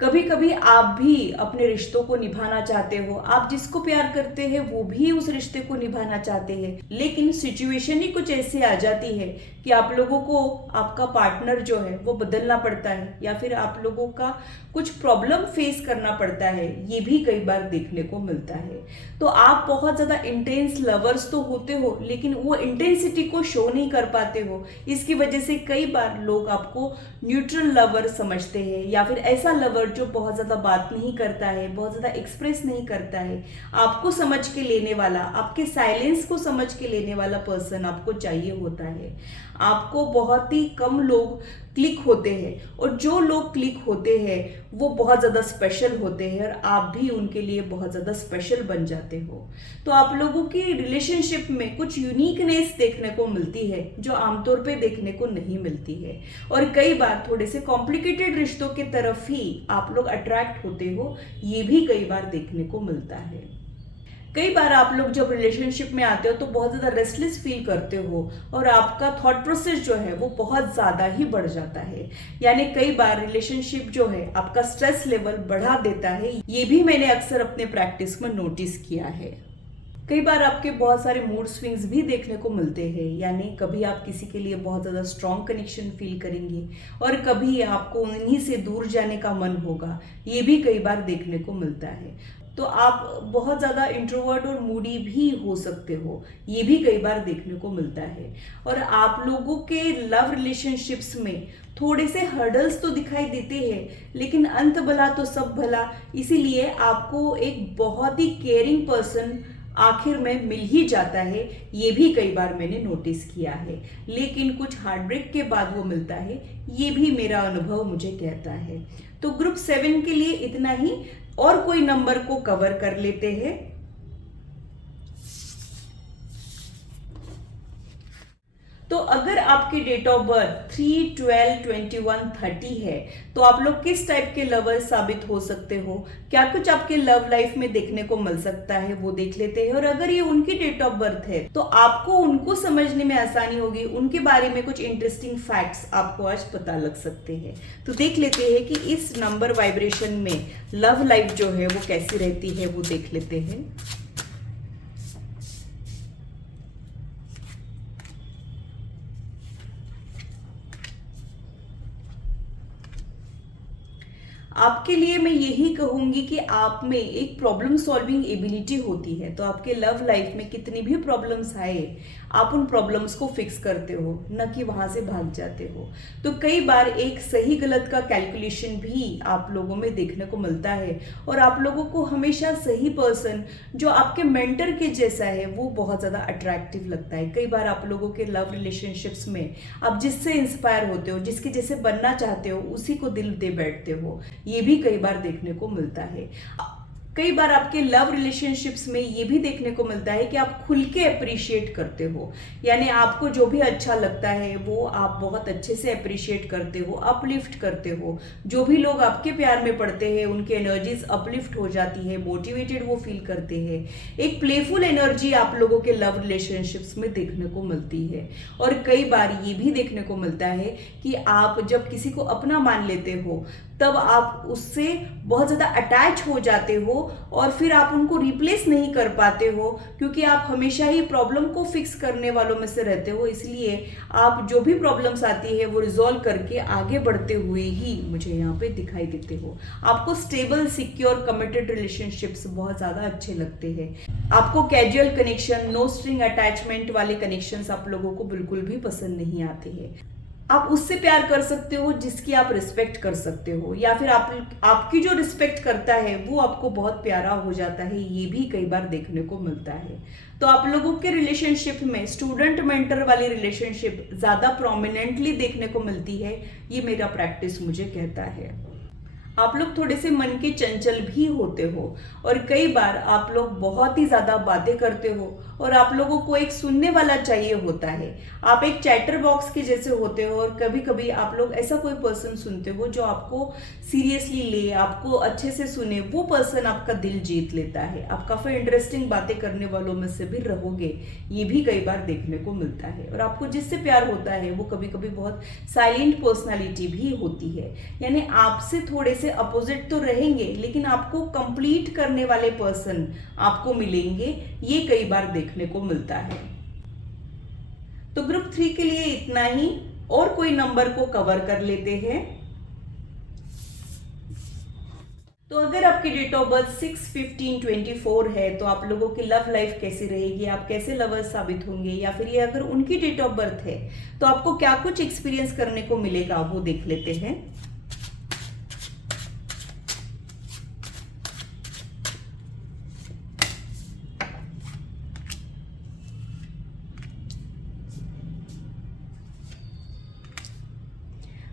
कभी कभी आप भी अपने रिश्तों को निभाना चाहते हो, आप जिसको प्यार करते हैं वो भी उस रिश्ते को निभाना चाहते हैं, लेकिन सिचुएशन ही कुछ ऐसी आ जाती है कि आप लोगों को आपका पार्टनर जो है वो बदलना पड़ता है, या फिर आप लोगों का कुछ प्रॉब्लम फेस करना पड़ता है। ये भी कई बार देखने को मिलता है। तो आप बहुत ज़्यादा इंटेंस लवर्स तो होते हो, लेकिन वो इंटेंसिटी को शो नहीं कर पाते हो। इसकी वजह से कई बार लोग आपको न्यूट्रल लवर समझते हैं, या फिर ऐसा लवर जो बहुत ज़्यादा बात नहीं करता है, बहुत ज़्यादा एक्सप्रेस नहीं करता है। आपको समझ के लेने वाला, आपके साइलेंस को समझ के लेने वाला पर्सन आपको चाहिए होता है। आपको बहुत ही कम लोग क्लिक होते हैं, और जो लोग क्लिक होते हैं वो बहुत ज़्यादा स्पेशल होते हैं और आप भी उनके लिए बहुत ज़्यादा स्पेशल बन जाते हो। तो आप लोगों की रिलेशनशिप में कुछ यूनिकनेस देखने को मिलती है जो आमतौर पे देखने को नहीं मिलती है, और कई बार थोड़े से कॉम्प्लिकेटेड रिश्तों की तरफ ही आप लोग अट्रैक्ट होते हो। ये भी कई बार देखने को मिलता है। कई बार आप लोग जब रिलेशनशिप में आते हो तो बहुत ज़्यादा रेस्टलेस फील करते हो और आपका थॉट प्रोसेस जो है वो बहुत ज़्यादा ही बढ़ जाता है। यानी कई बार रिलेशनशिप जो है आपका स्ट्रेस लेवल बढ़ा देता है। ये भी मैंने अक्सर अपने प्रैक्टिस में नोटिस किया है। कई बार आपके बहुत सारे मूड स्विंग्स भी देखने को मिलते हैं, यानी कभी आप किसी के लिए बहुत ज़्यादा स्ट्रॉन्ग कनेक्शन फील करेंगे और कभी आपको उन्हीं से दूर जाने का मन होगा। ये भी कई बार देखने को मिलता है। तो आप बहुत ज़्यादा इंट्रोवर्ट और मूडी भी हो सकते हो, ये भी कई बार देखने को मिलता है। और आप लोगों के लव रिलेशनशिप्स में थोड़े से हर्डल्स तो दिखाई देते हैं, लेकिन अंत भला तो सब भला। इसीलिए आपको एक बहुत ही केयरिंग पर्सन आखिर में मिल ही जाता है, ये भी कई बार मैंने नोटिस किया है। लेकिन कुछ हार्ट ब्रेक के बाद वो मिलता है, ये भी मेरा अनुभव मुझे कहता है। तो ग्रुप 7 के लिए इतना ही, और कोई नंबर को कवर कर लेते हैं। तो अगर आपकी डेट ऑफ बर्थ 3, 12, 21, 30 है, तो आप लोग किस टाइप के लवर साबित हो सकते हो, क्या कुछ आपके लव लाइफ में देखने को मिल सकता है, वो देख लेते हैं। और अगर ये उनकी डेट ऑफ बर्थ है, तो आपको उनको समझने में आसानी होगी, उनके बारे में कुछ इंटरेस्टिंग फैक्ट्स आपको आज पता लग सकते हैं। तो देख लेते हैं कि इस नंबर वाइब्रेशन में लव लाइफ जो है वो कैसी रहती है, वो देख लेते हैं। आपके लिए मैं यही कहूंगी कि आप में एक प्रॉब्लम सॉल्विंग एबिलिटी होती है। तो आपके लव लाइफ में कितनी भी प्रॉब्लम्स आए, आप उन प्रॉब्लम्स को फिक्स करते हो, न कि वहां से भाग जाते हो। तो कई बार एक सही गलत का कैलकुलेशन भी आप लोगों में देखने को मिलता है, और आप लोगों को हमेशा सही पर्सन जो आपके मेंटर के जैसा है वो बहुत ज़्यादा अट्रैक्टिव लगता है। कई बार आप लोगों के लव रिलेशनशिप्स में आप जिससे इंस्पायर होते हो, जिसके जैसे बनना चाहते हो, उसी को दिल दे बैठते हो, ये भी कई बार देखने को मिलता है। कई बार आपके लव रिलेशनशिप्स में ये भी देखने को मिलता है कि आप खुल के अप्रिशिएट करते हो, यानी आपको जो भी अच्छा लगता है वो आप बहुत अच्छे से अप्रिशिएट करते हो, अपलिफ्ट करते हो। जो भी लोग आपके प्यार में पड़ते हैं उनकी एनर्जीज अपलिफ्ट हो जाती है, मोटिवेटेड वो फील करते हैं। एक प्लेफुल एनर्जी आप लोगों के लव रिलेशनशिप्स में देखने को मिलती है। और कई बार ये भी देखने को मिलता है कि आप जब किसी को अपना मान लेते हो, तब आप उससे बहुत ज़्यादा अटैच हो जाते हो, और फिर आप उनको रिप्लेस नहीं कर पाते हो, क्योंकि आप हमेशा ही प्रॉब्लम को फिक्स करने वालों में से रहते हो। इसलिए आप जो भी प्रॉब्लम्स आती है वो रिजॉल्व करके आगे बढ़ते हुए ही मुझे यहाँ पे दिखाई देते हो। आपको स्टेबल, सिक्योर, कमिटेड रिलेशनशिप्स बहुत ज़्यादा अच्छे लगते हैं। आपको casual connection, no string attachment वाले कनेक्शंस आप लोगों को बिल्कुल भी पसंद नहीं आते हैं। आप उससे प्यार कर सकते हो जिसकी आप रिस्पेक्ट कर सकते हो, या फिर आपकी जो रिस्पेक्ट करता है वो आपको बहुत प्यारा हो जाता है, ये भी कई बार देखने को मिलता है। तो आप लोगों के रिलेशनशिप में स्टूडेंट मेंटर वाली रिलेशनशिप ज़्यादा प्रोमिनेंटली देखने को मिलती है, ये मेरा प्रैक्टिस मुझे कहता है। आप लोग थोड़े से मन के चंचल भी होते हो, और कई बार आप लोग बहुत ही ज़्यादा बातें करते हो, और आप लोगों को एक सुनने वाला चाहिए होता है। आप एक चैटर बॉक्स के जैसे होते हो, और कभी कभी आप लोग ऐसा कोई पर्सन सुनते हो जो आपको सीरियसली ले, आपको अच्छे से सुने, वो पर्सन आपका दिल जीत लेता है। आप काफ़ी इंटरेस्टिंग बातें करने वालों में से भी रहोगे, ये भी कई बार देखने को मिलता है। और आपको जिससे प्यार होता है वो कभी कभी बहुत साइलेंट पर्सनालिटी भी होती है, यानी आपसे थोड़े से अपोजिट तो रहेंगे, लेकिन आपको कंप्लीट करने वाले पर्सन आपको मिलेंगे, ये कई बार देखने को मिलता है। तो ग्रुप 3 के लिए इतना ही, और कोई नंबर को कवर कर लेते हैं। तो अगर आपकी डेट ऑफ बर्थ 6, 15, 24 है, तो आप लोगों की लव लाइफ कैसी रहेगी, आप कैसे लवर साबित होंगे, या फिर ये अगर उनकी डेट ऑफ बर्थ है तो आपको क्या कुछ एक्सपीरियंस करने को मिलेगा, वो देख लेते हैं।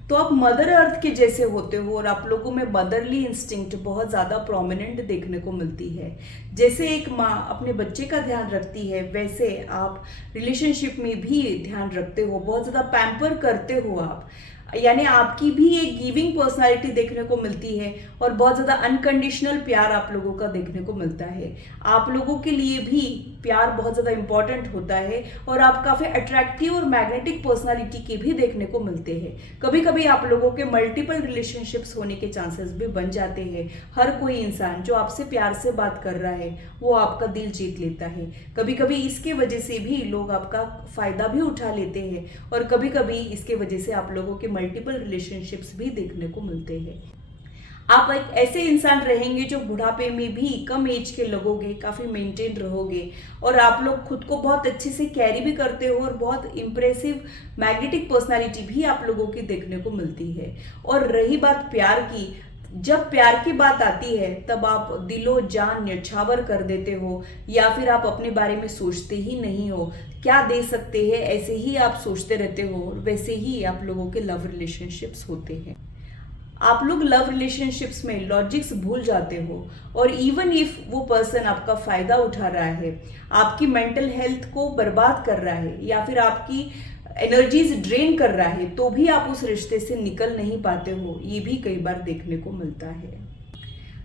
तो आप मदर अर्थ के जैसे होते हो, और आप लोगों में मदरली इंस्टिंक्ट बहुत ज़्यादा प्रोमिनेंट देखने को मिलती है। जैसे एक माँ अपने बच्चे का ध्यान रखती है, वैसे आप रिलेशनशिप में भी ध्यान रखते हो, बहुत ज़्यादा पैम्पर करते हो आप, यानी आपकी भी एक गिविंग पर्सनालिटी देखने को मिलती है, और बहुत ज़्यादा अनकंडीशनल प्यार आप लोगों का देखने को मिलता है। आप लोगों के लिए भी प्यार बहुत ज़्यादा इंपॉर्टेंट होता है, और आप काफ़ी अट्रैक्टिव और मैग्नेटिक पर्सनालिटी के भी देखने को मिलते हैं। कभी कभी आप लोगों के मल्टीपल रिलेशनशिप्स होने के चांसेस भी बन जाते हैं। हर कोई इंसान जो आपसे प्यार से बात कर रहा है वो आपका दिल जीत लेता है। कभी कभी इसके वजह से भी लोग आपका फ़ायदा भी उठा लेते हैं, और कभी कभी इसके वजह से आप लोगों के मल्टीपल रिलेशनशिप्स भी देखने को मिलते हैं। आप एक ऐसे इंसान रहेंगे जो बुढ़ापे में भी कम एज के लगोगे, काफ़ी मेंटेन रहोगे, और आप लोग खुद को बहुत अच्छे से कैरी भी करते हो, और बहुत इंप्रेसिव मैग्नेटिक पर्सनालिटी भी आप लोगों की देखने को मिलती है। और रही बात प्यार की, जब प्यार की बात आती है तब आप दिलो जान न्यौछावर कर देते हो, या फिर आप अपने बारे में सोचते ही नहीं हो, क्या दे सकते हैं ऐसे ही आप सोचते रहते हो। वैसे ही आप लोगों के लव रिलेशनशिप्स होते हैं। आप लोग लव रिलेशनशिप्स में लॉजिक्स भूल जाते हो, और इवन इफ वो पर्सन आपका फायदा उठा रहा है, आपकी मेंटल हेल्थ को बर्बाद कर रहा है, या फिर आपकी एनर्जीज ड्रेन कर रहा है, तो भी आप उस रिश्ते से निकल नहीं पाते हो। ये भी कई बार देखने को मिलता है।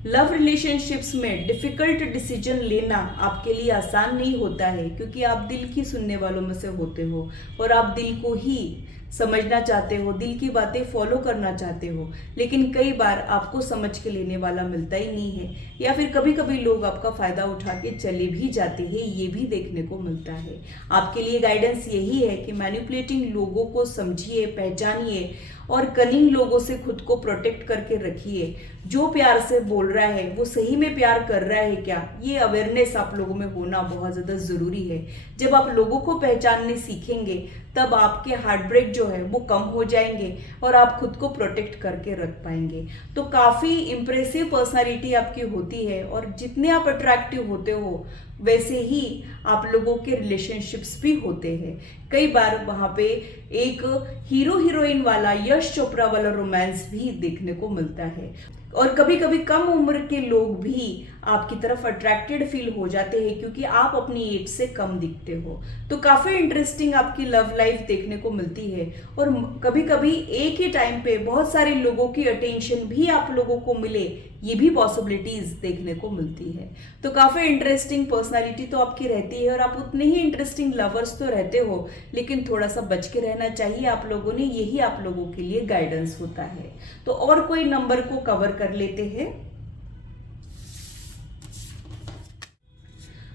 लव रिलेशनशिप्स में डिफिकल्ट डिसीजन लेना आपके लिए आसान नहीं होता है, क्योंकि आप दिल की सुनने वालों में से होते हो, और आप दिल को ही समझना चाहते हो, दिल की बातें फॉलो करना चाहते हो। लेकिन कई बार आपको समझ के लेने वाला मिलता ही नहीं है, या फिर कभी कभी लोग आपका फायदा उठा के चले भी जाते हैं। ये भी देखने को मिलता है। आपके लिए गाइडेंस यही है कि मैनिपुलेटिंग लोगों को समझिए, पहचानिए, और कनिंग लोगों से खुद को प्रोटेक्ट करके रखिए। जो प्यार से बोल रहा है वो सही में प्यार कर रहा है क्या, ये अवेयरनेस आप लोगों में होना बहुत ज़्यादा ज़रूरी है। जब आप लोगों को पहचानने सीखेंगे तब आपके हार्ट ब्रेक जो है वो कम हो जाएंगे, और आप खुद को प्रोटेक्ट करके रख पाएंगे। तो काफ़ी इंप्रेसिव पर्सनालिटी आपकी होती है, और जितने आप अट्रैक्टिव होते हो वैसे ही आप लोगों के रिलेशनशिप्स भी होते हैं। कई बार वहाँ पे एक हीरो हीरोइन वाला, यश चोपड़ा वाला रोमांस भी देखने को मिलता है, और कभी कभी कम उम्र के लोग भी आपकी तरफ अट्रैक्टेड फील हो जाते हैं, क्योंकि आप अपनी एज से कम दिखते हो। तो काफ़ी इंटरेस्टिंग आपकी लव लाइफ देखने को मिलती है, और कभी कभी एक ही टाइम पे बहुत सारे लोगों की अटेंशन भी आप लोगों को मिले, ये भी पॉसिबिलिटीज देखने को मिलती है। तो काफ़ी इंटरेस्टिंग पर्सनालिटी तो आपकी रहती है, और आप उतने ही इंटरेस्टिंग लवर्स तो रहते हो, लेकिन थोड़ा सा बच के रहना चाहिए आप लोगों ने। यही आप लोगों के लिए गाइडेंस होता है। तो और कोई नंबर को कवर कर लेते हैं।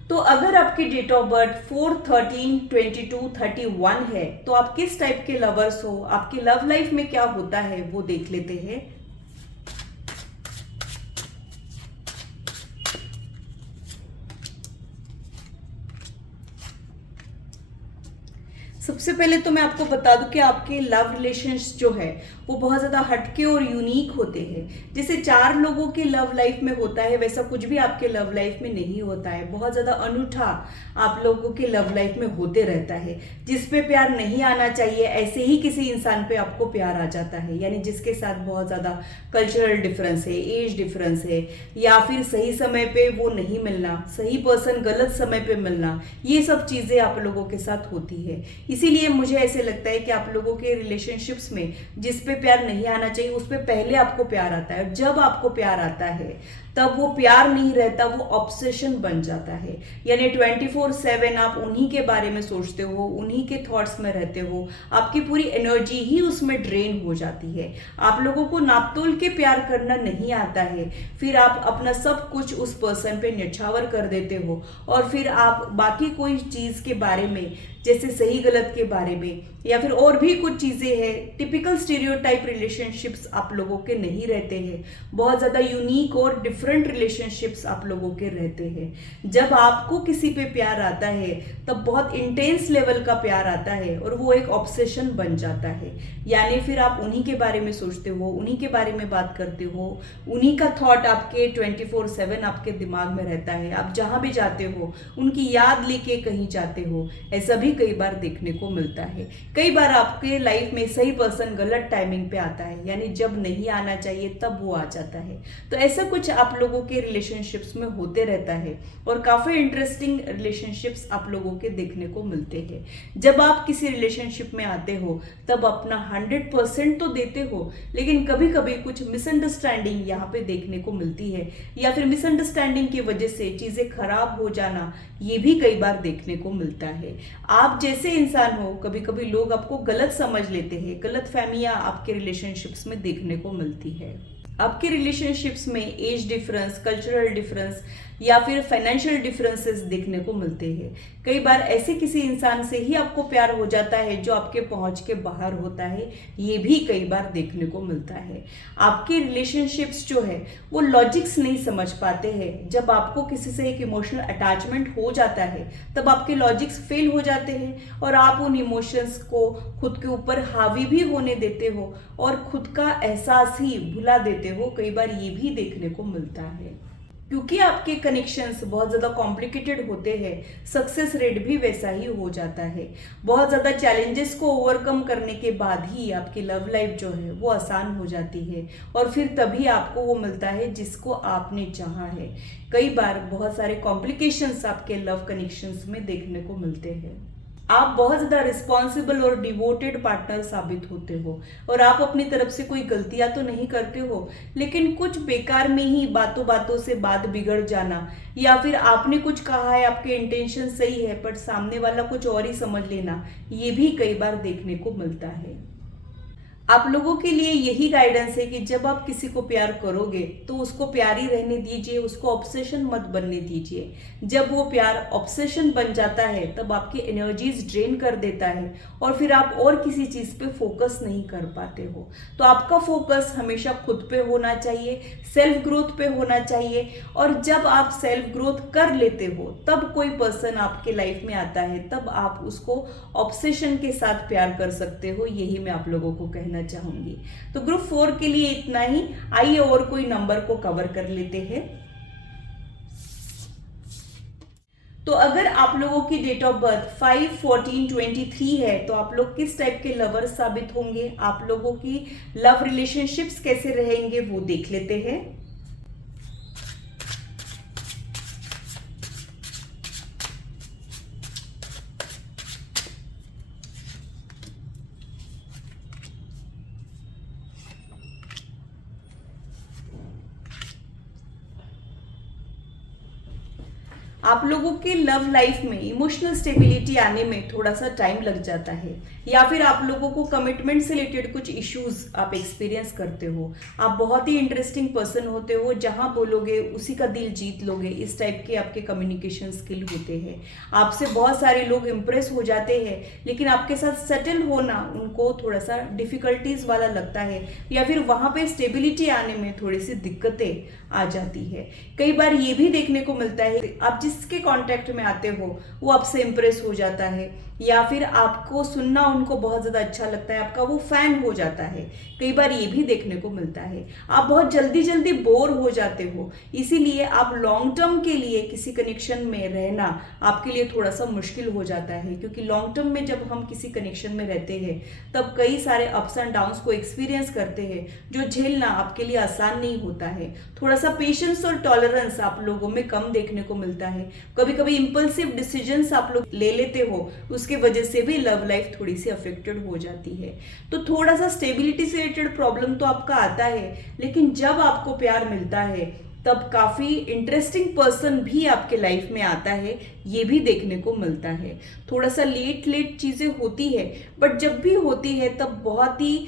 तो अगर आपकी डेट ऑफ बर्थ 4, 13, 22, 31 है, तो आप किस टाइप के लवर्स हो, आपकी लव लाइफ में क्या होता है वो देख लेते हैं। सबसे पहले तो मैं आपको बता दूं कि आपके लव रिलेशंस जो है वो बहुत ज़्यादा हटके और यूनिक होते हैं। जैसे 4 लोगों के लव लाइफ में होता है, वैसा कुछ भी आपके लव लाइफ में नहीं होता है। बहुत ज़्यादा अनूठा आप लोगों के लव लाइफ में होते रहता है। जिस पे प्यार नहीं आना चाहिए, ऐसे ही किसी इंसान पे आपको प्यार आ जाता है, यानी जिसके साथ बहुत ज़्यादा कल्चरल डिफरेंस है, एज डिफरेंस है, या फिर सही समय पे वो नहीं मिलना, सही पर्सन गलत समय पे मिलना, ये सब चीज़ें आप लोगों के साथ होती है। इसीलिए मुझे ऐसे लगता है कि आप लोगों के रिलेशनशिप्स में जिस पे प्यार नहीं आना चाहिए उस पे पहले आपको प्यार आता है, और जब आपको प्यार आता है तब वो प्यार नहीं रहता, वो ऑब्सेशन बन जाता है। यानी 24/7 आप उन्हीं के बारे में सोचते हो, उन्हीं के थॉट्स में रहते हो, आपकी पूरी एनर्जी ही उसमें ड्रेन हो जाती है। आप लोगों को नापतोल के प्यार करना नहीं आता है, फिर आप अपना सब कुछ उस पर्सन पे न्यौछावर कर देते हो, और फिर आप बाकी कोई चीज़ के बारे में, जैसे सही गलत के बारे में, या फिर और भी कुछ चीज़ें हैं, टिपिकल स्टीरियोटाइप रिलेशनशिप्स आप लोगों के नहीं रहते हैं। बहुत ज़्यादा यूनिक और डिफरेंट रिलेशनशिप्स आप लोगों के रहते हैं। जब आपको किसी पे प्यार आता है तब बहुत इंटेंस लेवल का प्यार आता है, और वो एक ऑब्सेशन बन जाता है। यानी फिर आप उन्हीं के बारे में सोचते हो, उन्हीं के बारे में बात करते हो, उन्हीं का थॉट आपके 24/7 आपके दिमाग में रहता है। आप जहाँ भी जाते हो उनकी याद लेके कहीं जाते हो। ऐसा भी कई बार देखने को मिलता है। कई बार आपके लाइफ में सही पर्सन गलत टाइमिंग पे आता है, यानी जब नहीं आना चाहिए तब वो आ जाता है। तो ऐसा कुछ आप लोगों के रिलेशनशिप्स में होते रहता है, और काफ़ी इंटरेस्टिंग रिलेशनशिप्स आप लोगों के देखने को मिलते हैं। जब आप किसी रिलेशनशिप में आते हो तब अपना 100% तो देते हो, लेकिन कभी कभी कुछ मिसअंडरस्टैंडिंग यहाँ पे देखने को मिलती है, या फिर मिसअंडरस्टैंडिंग की वजह से चीज़ें खराब हो जाना, ये भी कई बार देखने को मिलता है। आप जैसे इंसान हो, कभी कभी लोग आपको गलत समझ लेते हैं, गलत फहमियां आपके रिलेशनशिप्स में देखने को मिलती है। आपके रिलेशनशिप्स में एज डिफरेंस, कल्चरल डिफरेंस, या फिर फाइनेंशियल डिफरेंसेस देखने को मिलते हैं। कई बार ऐसे किसी इंसान से ही आपको प्यार हो जाता है जो आपके पहुंच के बाहर होता है, ये भी कई बार देखने को मिलता है। आपके रिलेशनशिप्स जो है वो लॉजिक्स नहीं समझ पाते हैं। जब आपको किसी से एक इमोशनल अटैचमेंट हो जाता है तब आपके लॉजिक्स फेल हो जाते हैं, और आप उन इमोशंस को खुद के ऊपर हावी भी होने देते हो, और खुद का एहसास ही भुला देते लेते हो, कई बार ये भी देखने को मिलता है। क्योंकि आपके कनेक्शंस बहुत ज़्यादा कॉम्प्लिकेटेड होते हैं, सक्सेस रेट भी वैसा ही हो जाता है। बहुत ज़्यादा चैलेंजेस को ओवरकम करने के बाद ही आपकी लव लाइफ जो है वो आसान हो जाती है, और फिर तभी आपको वो मिलता है जिसको आपने चाहा है। कई बार बहुत सारे कॉम्प्लिकेशंस आपके लव कनेक्शंस में देखने को मिलते हैं। आप बहुत ज़्यादा रिस्पॉन्सिबल और डिवोटेड पार्टनर साबित होते हो, और आप अपनी तरफ से कोई गलतियां तो नहीं करते हो, लेकिन कुछ बेकार में ही बातों बातों से बात बिगड़ जाना, या फिर आपने कुछ कहा है, आपके इंटेंशन सही है पर सामने वाला कुछ और ही समझ लेना, ये भी कई बार देखने को मिलता है। आप लोगों के लिए यही गाइडेंस है कि जब आप किसी को प्यार करोगे तो उसको प्यार ही रहने दीजिए, उसको ऑब्सेशन मत बनने दीजिए। जब वो प्यार ऑब्सेशन बन जाता है तब आपकी एनर्जीज ड्रेन कर देता है, और फिर आप और किसी चीज़ पे फोकस नहीं कर पाते हो। तो आपका फोकस हमेशा खुद पे होना चाहिए, सेल्फ ग्रोथ पे होना चाहिए, और जब आप सेल्फ ग्रोथ कर लेते हो तब कोई पर्सन आपके लाइफ में आता है, तब आप उसको ऑब्सेशन के साथ प्यार कर सकते हो। यही मैं आप लोगों को कहना चाहूंगी। तो ग्रुप 4 के लिए इतना ही। आइए और कोई नंबर को कवर कर लेते हैं। तो अगर आप लोगों की डेट ऑफ बर्थ 5-14-23 है तो आप लोग किस टाइप के लवर साबित होंगे, आप लोगों की लव रिलेशनशिप्स कैसे रहेंगे वो देख लेते हैं। आप लोगों के लव लाइफ में इमोशनल स्टेबिलिटी आने में थोड़ा सा टाइम लग जाता है, या फिर आप लोगों को कमिटमेंट से रिलेटेड कुछ इश्यूज आप एक्सपीरियंस करते हो। आप बहुत ही इंटरेस्टिंग पर्सन होते हो, जहां बोलोगे उसी का दिल जीत लोगे, इस टाइप के आपके कम्युनिकेशन स्किल होते हैं। आपसे बहुत सारे लोग इंप्रेस हो जाते हैं, लेकिन आपके साथ सेटल होना उनको थोड़ा सा डिफिकल्टीज वाला लगता है, या फिर वहां पे स्टेबिलिटी आने में थोड़ी सी दिक्कतें आ जाती है। कई बार ये भी देखने को मिलता है आप जिसके कांटेक्ट में आते हो वो आपसे इंप्रेस हो जाता है, या फिर आपको सुनना उनको बहुत ज़्यादा अच्छा लगता है, आपका वो फैन हो जाता है। कई बार ये भी देखने को मिलता है आप बहुत जल्दी जल्दी बोर हो जाते हो, इसीलिए आप लॉन्ग टर्म के लिए किसी कनेक्शन में रहना आपके लिए थोड़ा सा मुश्किल हो जाता है, क्योंकि लॉन्ग टर्म में जब हम किसी कनेक्शन में रहते हैं तब कई सारे अप्स एंड डाउन्स को एक्सपीरियंस करते हैं, जो झेलना आपके लिए आसान नहीं होता है। थोड़ा सा पेशेंस और टॉलरेंस आप लोगों में कम देखने को मिलता है। कभी कभी इंपल्सिव डिसीजंस आप लोग ले लेते हो, उसके वजह से भी लव लाइफ थोड़ी सी अफेक्टेड हो जाती है। तो थोड़ा सा स्टेबिलिटी से रिलेटेड प्रॉब्लम तो आपका आता है, लेकिन जब आपको प्यार मिलता है तब काफी इंटरेस्टिंग पर्सन भी आपके लाइफ में आता है, ये भी देखने को मिलता है। थोड़ा सा लेट लेट चीजें होती है, बट जब भी होती है तब बहुत ही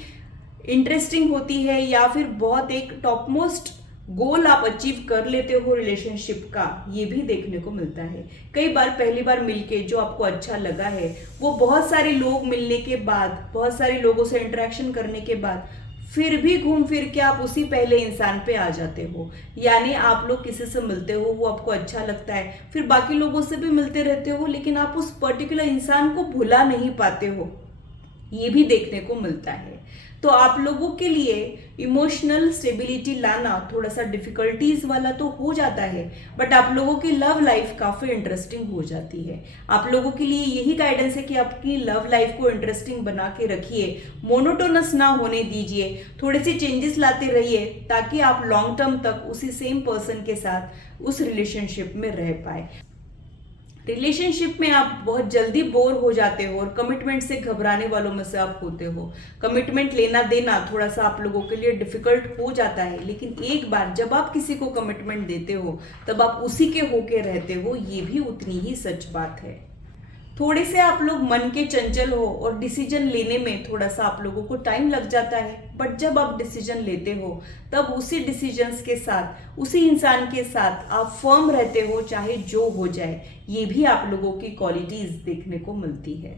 इंटरेस्टिंग होती है, या फिर बहुत एक टॉप मोस्ट गोल आप अचीव कर लेते हो रिलेशनशिप का, ये भी देखने को मिलता है। कई बार पहली बार मिलके जो आपको अच्छा लगा है वो बहुत सारे लोग मिलने के बाद, बहुत सारे लोगों से इंटरेक्शन करने के बाद फिर भी घूम फिर के आप उसी पहले इंसान पे आ जाते हो। यानी आप लोग किसी से मिलते हो, वो आपको अच्छा लगता है, फिर बाकी लोगों से भी मिलते रहते हो, लेकिन आप उस पर्टिकुलर इंसान को भुला नहीं पाते हो, ये भी देखने को मिलता है। तो आप लोगों के लिए इमोशनल स्टेबिलिटी लाना थोड़ा सा डिफिकल्टीज वाला तो हो जाता है, बट आप लोगों की लव लाइफ काफी इंटरेस्टिंग हो जाती है। आप लोगों के लिए यही गाइडेंस है कि आपकी लव लाइफ को इंटरेस्टिंग बना के रखिए, मोनोटोनस ना होने दीजिए, थोड़े से चेंजेस लाते रहिए, ताकि आप लॉन्ग टर्म तक उसी सेम पर्सन के साथ उस रिलेशनशिप में रह पाए। रिलेशनशिप में आप बहुत जल्दी बोर हो जाते हो और कमिटमेंट से घबराने वालों में से आप होते हो। कमिटमेंट लेना देना थोड़ा सा आप लोगों के लिए डिफिकल्ट हो जाता है, लेकिन एक बार जब आप किसी को कमिटमेंट देते हो तब आप उसी के होके रहते हो, ये भी उतनी ही सच बात है। थोड़े से आप लोग मन के चंचल हो और डिसीजन लेने में थोड़ा सा आप लोगों को टाइम लग जाता है, बट जब आप डिसीजन लेते हो तब उसी डिसीजंस के साथ, उसी इंसान के साथ आप फर्म रहते हो, चाहे जो हो जाए। ये भी आप लोगों की क्वालिटीज देखने को मिलती है।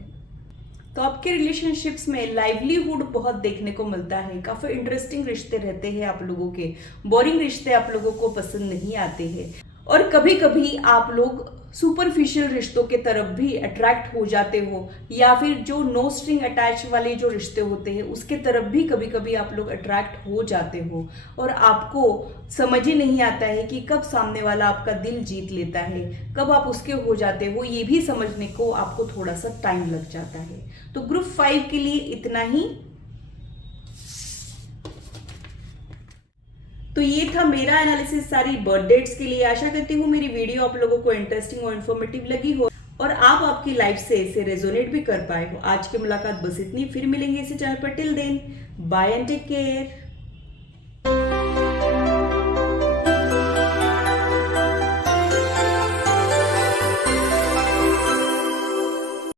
तो आपके रिलेशनशिप्स में लाइवलीहुड बहुत देखने को मिलता है, काफी इंटरेस्टिंग रिश्ते रहते हैं आप लोगों के, बोरिंग रिश्ते आप लोगों को पसंद नहीं आते हैं, और कभी कभी आप लोग सुपरफिशियल रिश्तों के तरफ भी अट्रैक्ट हो जाते हो, या फिर जो नो स्ट्रिंग अटैच वाले जो रिश्ते होते हैं उसके तरफ भी कभी कभी आप लोग अट्रैक्ट हो जाते हो, और आपको समझ ही नहीं आता है कि कब सामने वाला आपका दिल जीत लेता है, कब आप उसके हो जाते हो, ये भी समझने को आपको थोड़ा सा टाइम लग जाता है। तो ग्रुप 5 के लिए इतना ही। तो ये था मेरा एनालिसिस सारी बर्थ डेट्स के लिए। आशा करती हूँ मेरी वीडियो आप लोगों को इंटरेस्टिंग और इन्फॉर्मेटिव लगी हो और आप आपकी लाइफ से इसे रेजोनेट भी कर पाए हो। आज की मुलाकात बस इतनी, फिर मिलेंगे इसी चैनल पर। Till then, bye and take care.